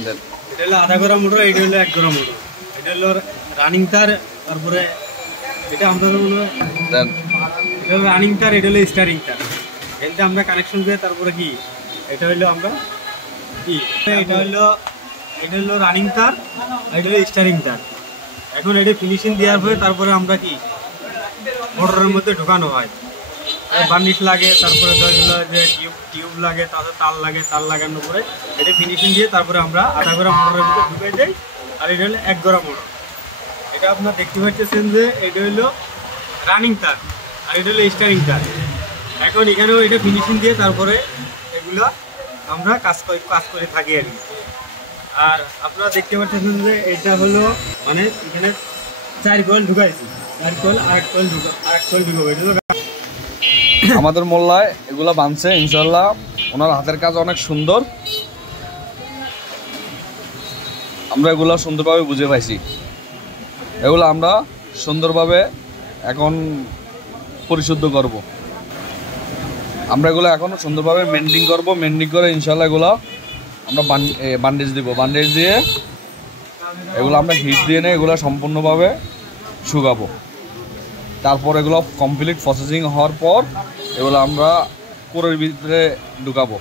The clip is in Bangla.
এটা হলো আধা গড়া মোটর, এটা হলো 1 গড়া মোটর। এটা হলো রানিং তার, তারপরে এটা আমরা এটা রানিং তার, এটা হলো স্টারিং তার। এটা আমরা কানেকশন দিয়ে তারপরে কি এটা হলো আমরা কি এটা হলো রানিং তার, এটা হলো স্টারিং তার। এখন এটা ফিনিশিং দেওয়ার পরে তারপরে আমরা কি মোটরের মধ্যে ঢোকানো হয়। বার্নিশ লাগে, তারপরে ধরলো যে টিউব লাগে, তারপরে তার লাগে, তার লাগানোর পরে এটা ফিনিশিং দিয়ে তারপরে আমরা আধা গড়া মোটরের ভিতরে ঢুকে যাই। আর এটা হলো 1 গড়া মোটর। এটা আপনারা দেখতে পাচ্ছেন যে এটা হলো রানিং তার আর এটা হলো স্টারিং তার। এখন এখানেও এটা ফিনিশিং দিয়ে তারপরে এগুলো আমরা কাজ করে থাকি আর কি। আর আপনারা দেখতে পাচ্ছেন যে এটা হলো মানে এখানে 4 কয়েল ঢুকাইছি, 4 কয়েল আর 1 কয়েল ঢুকাবো। এটা হলো আমাদের মোল্লায় এগুলো বানছে ইনশাল্লাহ। ওনার হাতের কাজ অনেক সুন্দর, আমরা এগুলো সুন্দরভাবে বুঝে পাইছি। এগুলো আমরা সুন্দরভাবে এখন পরিশুদ্ধ করব। আমরা এগুলো এখন সুন্দরভাবে মেন্ডিং করব। মেন্ডিং করে ইনশাল্লাহ এগুলো আমরা বান্ডেজ দিব। বান্ডেজ দিয়ে এগুলো আমরা হিট দিয়ে নিয়ে এগুলো সম্পূর্ণভাবে শুকাবো। তারপর এগুলো কমপ্লিট প্রসেসিং হওয়ার পর এগুলো আমরা কোরের ভিতরে ঢুকাবো।